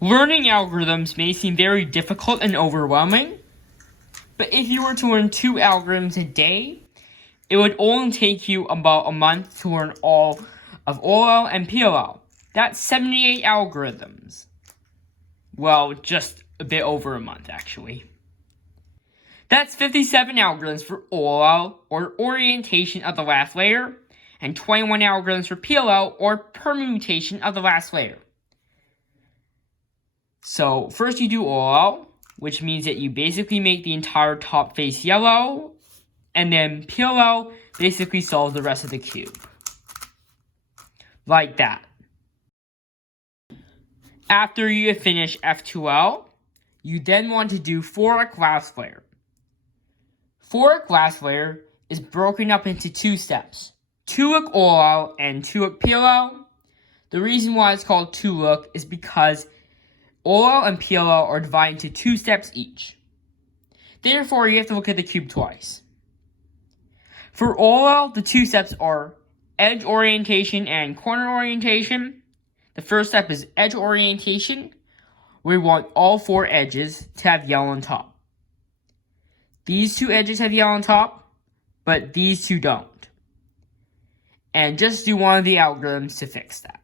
Learning algorithms may seem very difficult and overwhelming, but if you were to learn 2 algorithms a day, it would only take you about a month to learn all of OLL and PLL. That's 78 algorithms. Well, just a bit over a month, actually. That's 57 algorithms for OLL, or orientation of the last layer, and 21 algorithms for PLL, or permutation of the last layer. So first you do OLL, which means that you basically make the entire top face yellow, and then PLL basically solves the rest of the cube. Like that. After you finish F2L, you then want to do 4 last layer. 4 last layer is broken up into 2 steps, 2 OLL and 2 PLL. The reason why it's called 2 is because OLL and PLL are divided into 2 steps each. Therefore, you have to look at the cube twice. For OLL, the 2 steps are edge orientation and corner orientation. The first step is edge orientation, where we want all 4 edges to have yellow on top. These 2 edges have yellow on top, but these 2 don't. And just do one of the algorithms to fix that.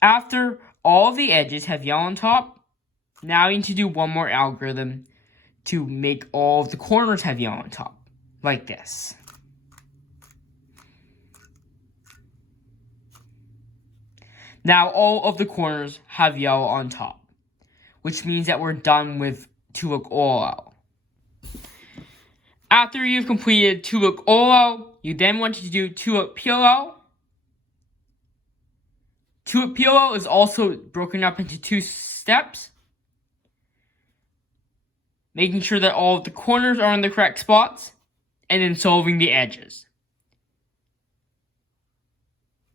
After all of the edges have yellow on top, now you need to do one more algorithm to make all of the corners have yellow on top, like this. Now all of the corners have yellow on top, which means that we're done with 2 OLL. After you've completed 2 OLL, you then want to do 2 PLL. 2 PLL is also broken up into 2 steps, making sure that all of the corners are in the correct spots, and then solving the edges.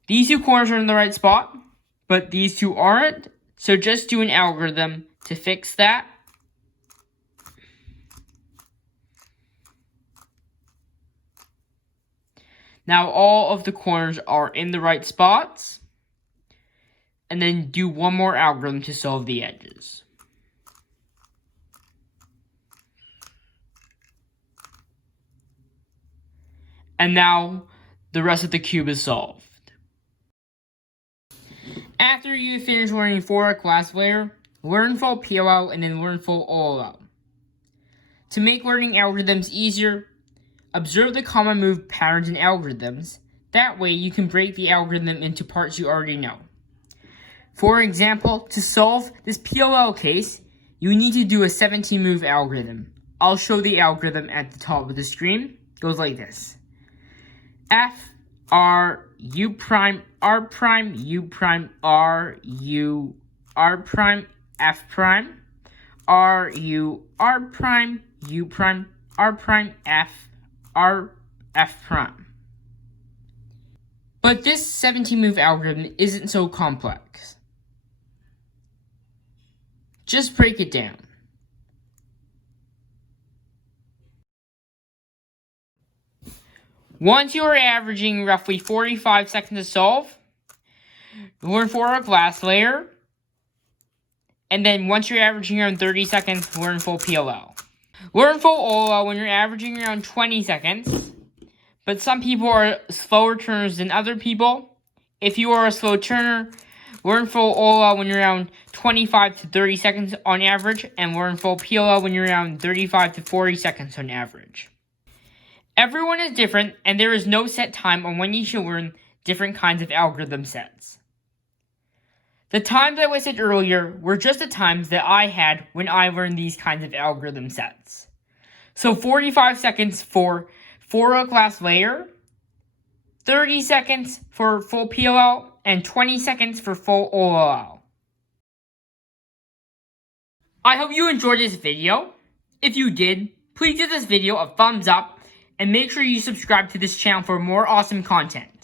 These 2 corners are in the right spot, but these 2 aren't, so just do an algorithm to fix that. Now all of the corners are in the right spots, and then do one more algorithm to solve the edges. And now the rest of the cube is solved. After you finish learning 4 last layer, learn full PLL and then learn full OLL. To make learning algorithms easier, observe the common move patterns in algorithms. That way you can break the algorithm into parts you already know. For example, to solve this PLL case, you need to do a 17-move algorithm. I'll show the algorithm at the top of the screen. It goes like this. F, R, U prime, R prime, U prime, R, U, R prime, F prime, R, U, R prime, U prime, R prime, F, R, F prime. But this 17-move algorithm isn't so complex. Just break it down. Once you are averaging roughly 45 seconds to solve, learn 4 last layer. And then once you're averaging around 30 seconds, learn full PLL. Learn full OLL when you're averaging around 20 seconds. But some people are slower turners than other people. If you are a slow turner, learn full OLL when you're around 25 to 30 seconds on average, and learn full PLL when you're around 35 to 40 seconds on average. Everyone is different, and there is no set time on when you should learn different kinds of algorithm sets. The times I listed earlier were just the times that I had when I learned these kinds of algorithm sets. So 45 seconds for 4 last layer, 30 seconds for full PLL, and 20 seconds for full OLL. I hope you enjoyed this video. If you did, please give this video a thumbs up and make sure you subscribe to this channel for more awesome content.